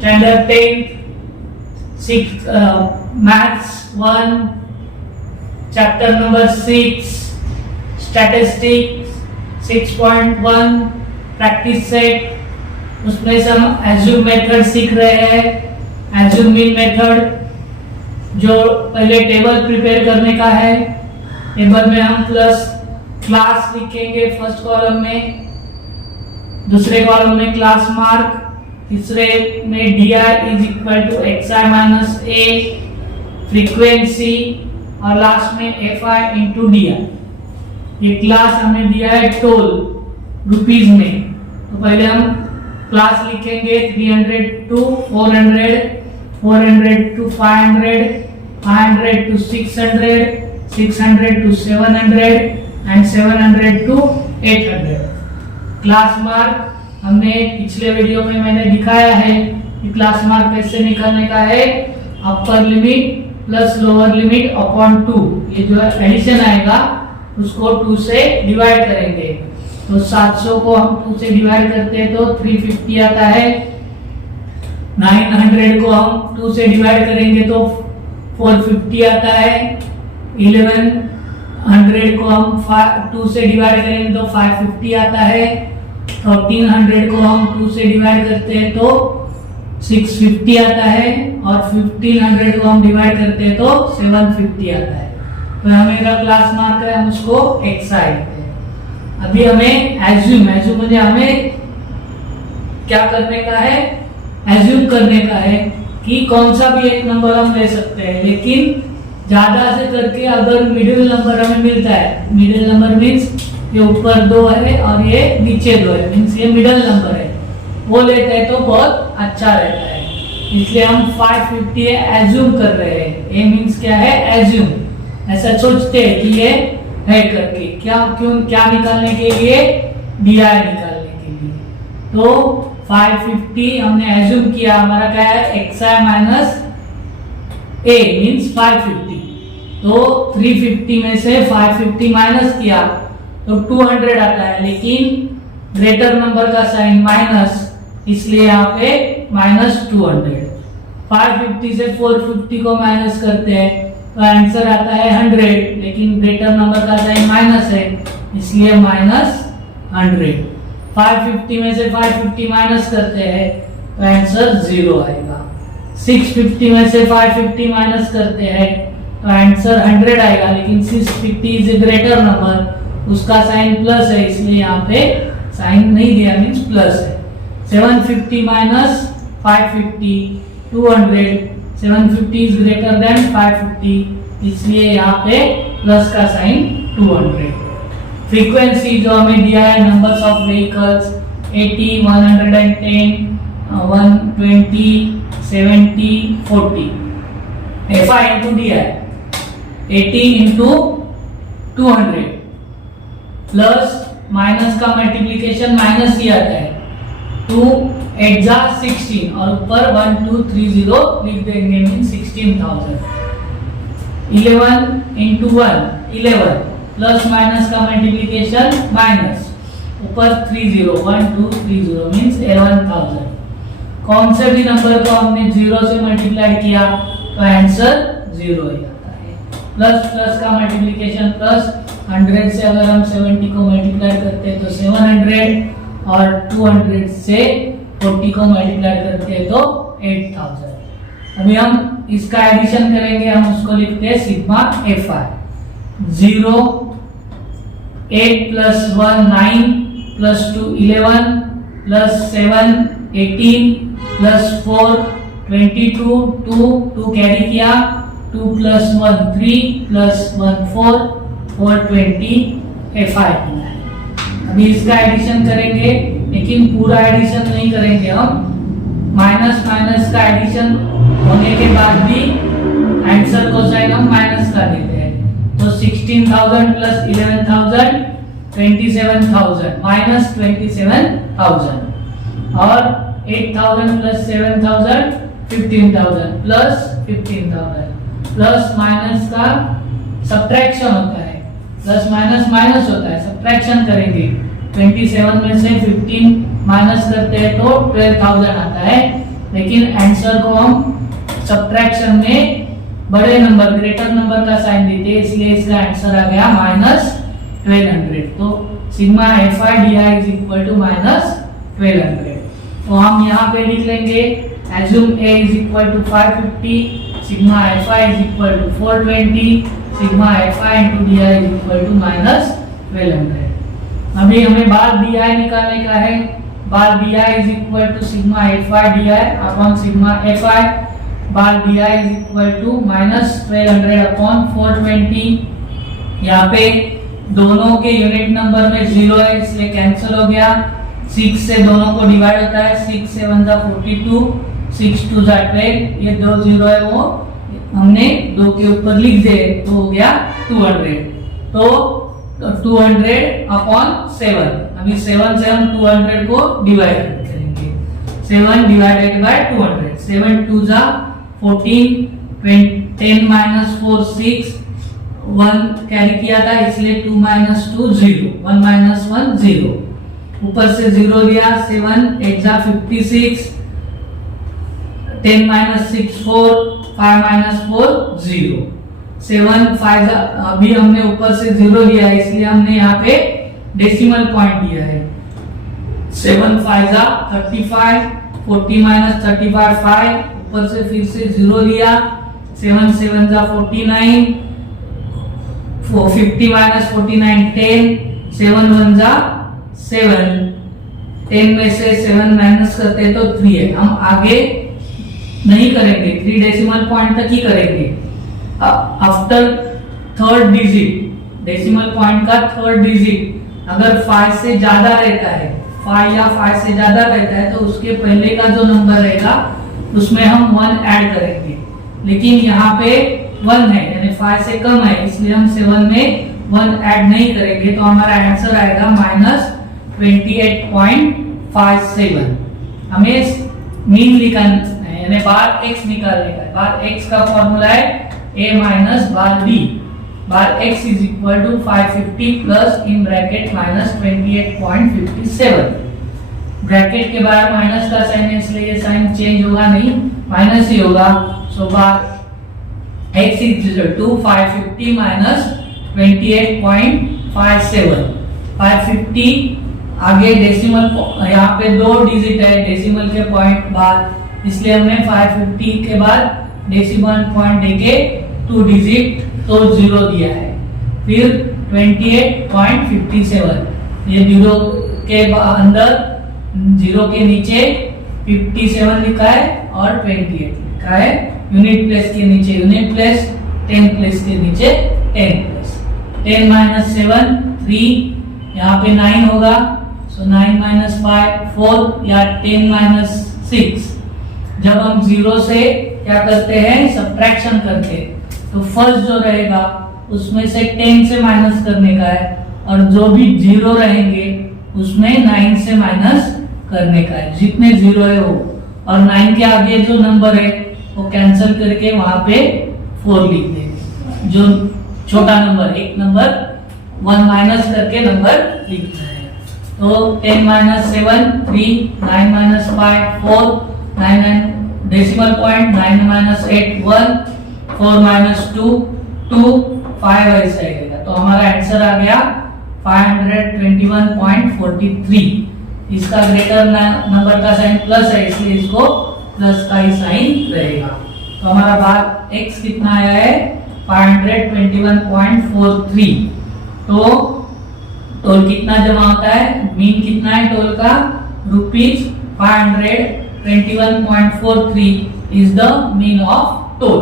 Standard 10 6 maths 1 chapter number 6 statistics 6.1 practice set. उसमें से हम एज्यूम मेथड सीख रहे हैं। एज्यूम मीन मेथड जो पहले टेबल प्रिपेयर करने का है। टेबल में हम प्लस क्लास लिखेंगे फर्स्ट कॉलम में, दूसरे कॉलम में क्लास मार्क, तीसरे में di is equal to xi minus a frequency और लास्ट में fi इंटू di। ये क्लास हमें दिया है टोल रुपीज में, तो पहले हम क्लास लिखेंगे 300 to 400, 400 to 500, 500 to 600, 600 to 700 and 700 to 800। Class mark हमने पिछले वीडियो में मैंने दिखाया है कि क्लास मार्क कैसे निकालने का है। Upper limit plus lower limit upon 2, ये जो एडिशन आएगा उसको 2 से डिवाइड करेंगे। तो 700 को हम 2 से डिवाइड करते हैं तो 350 आता है। 900 को हम 2 से डिवाइड करेंगे तो 450 आता है। 1100 को हम 2 से डिवाइड करेंगे तो 550 आता है। 1300 को हम 2 से डिवाइड करते हैं तो 650 आता है और 1500 को हम डिवाइड करते हैं तो 750 आता है। तो हमें क्लास मार्क है, हम उसको xi लेते हैं। अभी हमें एज्यूम म्हणजे हमें क्या करने का है, एज्यूम करने का है कि कौन सा भी एक नंबर हम ले सकते हैं, लेकिन ज्यादा से करके अगर मिडिल नंबर हमें मिलता है, मिडिल नंबर मीन्स ये ऊपर 2 है और ये नीचे 2 है, मीन्स ये मिडिल नंबर है, वो लेते हैं तो बहुत अच्छा रहता है। इसलिए हम 550 एज्यूम कर रहे हैं। ए मीन्स क्या है, एज्यूम, ऐसा सोचते हैं कि ये है करके, क्या निकालने के लिए, di निकालने के लिए। तो 550 हमने एज्यूम किया, हमारा क्या है xi माइनस a मीन्स 550। तो 350 में से 550 माइनस किया तो 200 आता है, लेकिन ग्रेटर नंबर का साइन माइनस, इसलिए यहाँ पे -200। 550 से 450 को माइनस करते हैं तो आंसर आता है 100, लेकिन ग्रेटर नंबर का साइन माइनस है, इसलिए -100। 550 में से 550 माइनस करते हैं तो आंसर 0 आएगा। 650 में से 550 माइनस करते हैं तो आंसर 100 आएगा, लेकिन 650 इज ए ग्रेटर नंबर, उसका साइन प्लस है, इसलिए यहाँ पे साइन नहीं दिया, मीन्स प्लस है। 750 माइनस 550 200, 750 इज ग्रेटर देन 550, इसलिए यहाँ पे प्लस का साइन 200। फ्रीक्वेंसी जो हमें दिया है, numbers of vehicles 80, 110, 120, 70, 40। fi into D है 80 इंटू 200 प्लस माइनस का मल्टीप्लीकेशन माइनस ही आता है। 2 8 जा 16 और ऊपर 1230 लिख देंगे, मीन 16,000। 11 इंटू 1 11 प्लस माइनस का मल्टीप्लीकेशन माइनस, ऊपर 30 1230 मीन्स 11,000। कौन से भी नंबर को हमने 0 से मल्टीप्लाई किया तो आंसर 0 ही आता है। प्लस प्लस का मल्टीप्लीकेशन प्लस, 100 से अगर हम 70 को मल्टीप्लाई करते हैं तो 700 और 200 से 40 को मल्टीप्लाई करते हैं तो 8000। अभी हम इसका एडिशन करेंगे, हम उसको लिखते हैं sigma fi। 0 8 plus 1 9 plus 2 11 plus 7 18 plus 4 22 2 carry किया, 2 प्लस 1 3 प्लस 1 4 420 fi। अभी इसका एडिशन करेंगे, लेकिन पूरा एडिशन नहीं करेंगे हम, माइनस माइनस का एडिशन होने के बाद भी आंसर को साइन हम माइनस का देते हैं। तो 16,000 प्लस 11,000 27,000 माइनस 27,000 और 8,000 प्लस 7,000 15,000 प्लस 15,000। प्लस माइनस का सब्ट्रैक्शन होता है, प्लस माइनस माइनस होता है, सब्ट्रैक्शन करेंगे। 27 में से 15 माइनस करते हैं तो 12,000 आता है, लेकिन आंसर को हम सब्ट्रैक्शन में बड़े नंबर ग्रेटर नंबर का साइन देते हैं, इसलिए इसका आंसर आ गया -1200। तो sigma FI DI is equal to -1200। तो हम यहाँ पे लिख लेंगे assume A is equal to 550, sigma FI is equal to 420, sigma FI into DI is equal to -1200। अभी हमें बार DI निकालने का है। Bar DI is equal to sigma FI DI upon sigma FI। Bar DI is equal to -1200 upon 420। यहाँ पे दोनों के unit number में 0 है, इसलिए कैंसिल हो गया। 6 से दोनों को डिवाइड होता है, 6 से 1 जा 42, 6 2 जा 12, ये 2 0 है वो हमने 2 के ऊपर लिख दे तो हो गया 200। तो 200 अपॉन 7, अभी 7 से हम 200 को डिवाइड करेंगे। 7 डिवाइडेड बाय 200, 7 2 जा 14, 10 माइनस 4 6, 1 कैरी किया था इसलिए 2 माइनस 2 0, 1 माइनस 1 0, ऊपर से 0 दिया। 7 8 जा 56, 10 माइनस 6 4, 5 माइनस 4 0, 7 5 जा, अभी हमने ऊपर से 0 दिया है इसलिए हमने यहाँ पे डेसिमल पॉइंट दिया है। 7 5 जा 35, 40 माइनस 35 5, ऊपर से फिर से 0 दिया। 7 7 जा 49, 50 माइनस 49 10, 7 1 जा 7, 10 में से 7 माइनस करते हैं तो 3 है। हम आगे नहीं करेंगे, 3 डेसिमल पॉइंट तक ही करेंगे। After third digit, decimal point का थर्ड डिजिट अगर 5 से ज्यादा रहता है, 5 या 5 से ज्यादा रहता है तो उसके पहले का जो नंबर रहेगा उसमें हम 1 ऐड करेंगे। लेकिन यहाँ पे 1 है यानी 5 से कम है, इसलिए हम 7 में 1 ऐड नहीं करेंगे। तो हमारा आंसर आएगा -28.57। हमें मीन निकालना है यानी बार x निकालने का है। बार x का फॉर्मूला है a minus bar b। Bar x is equal to 550 plus in bracket -28.57। Bracket के बाहर माइनस का साइन है इसलिए ये साइन चेंज होगा नहीं, माइनस ही होगा। So bar x is equal to 550 minus 28.57। 550 आगे डेसिमल, यहाँ पे 2 डिजिट है डेसिमल के पॉइंट बाद, इसलिए हमने 550 के बाद डेसिमल पॉइंट देके 2 डिजिट तो 0 दिया है। फिर 28.57, ये 0 के अंदर 0 के नीचे 57 लिखा है और 28 लिखा है। यूनिट प्लेस के नीचे यूनिट प्लेस, 10 प्लेस के नीचे 10 प्लेस। 10 माइनस 7 3, यहाँ पे 9 होगा, सो 9 माइनस 5 4 या 10 माइनस 6। जब हम 0 से क्या करते हैं सब्ट्रैक्शन करते हैं तो फर्स्ट जो रहेगा उसमें से 10 से माइनस करने का है और जो भी 0 रहेंगे उसमें 9 से माइनस करने का है, जितने 0 है वो। और 9 के आगे जो नंबर है वो कैंसिल करके वहां पे 4 लिख देंगे। जो छोटा नंबर, एक नंबर 1 माइनस करके नंबर लिखना है। तो 10 minus 7 3, 9 minus 5 4, 9 decimal point, 9 minus 8 1, 4 minus 2 2, 5 ऐसा आएगा। तो हमारा आंसर आ गया 521.43। इसका ग्रेटर नंबर का साइन प्लस है इसलिए इसको प्लस का ही साइन रहेगा। तो हमारा बार x कितना आया है 521.43। तो टोल कितना जमा होता है, मीन कितना है टोल का, ₹521.43 is the mean of toll.